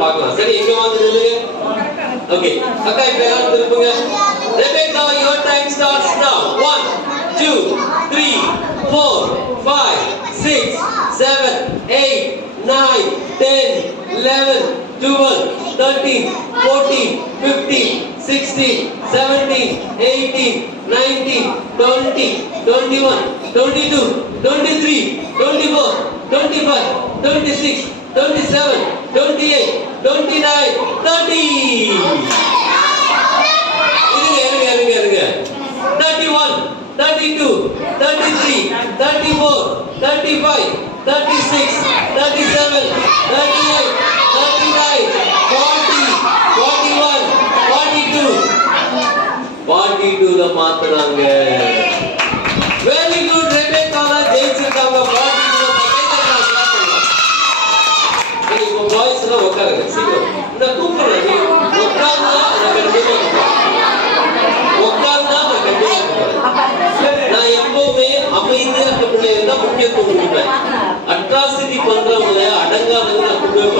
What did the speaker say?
என்னன்னு பார்க்கலாம். சரி, எங்க வந்து நில்லுங்க. ஓகே, அக்கா இப்ப எல்லாரும் திருப்புங்க. Rebecca, your time starts now. 1 2 3 4 5 6 7 8 9 10 11 12 13 14 15 16 17 18 19 20 21 22 23 24 25 26 27 28 29 30. இருங்க 31 32 33 34 35 36 37 38 39 40 41 42 42 ல மாத்துறாங்க. Very good. ரெபேக்கா ஜெயிச்சிருக்காங்க. 42 இப்போ பாய்ஸ் எல்லாம் உட்காருங்க. சீக்கிரம் நான் கூப்பிடுறேன். உட்கார்ந்தா நான் கண்டிப்பா நான் எப்பவுமே அமைதியா இருக்க பிள்ளைங்க தான் முக்கியத்துவம் கொடுப்பேன். அட்ராசிட்டி பண்றவங்க அடங்காதவங்க நான் கொடுக்கவே மாட்டேன்.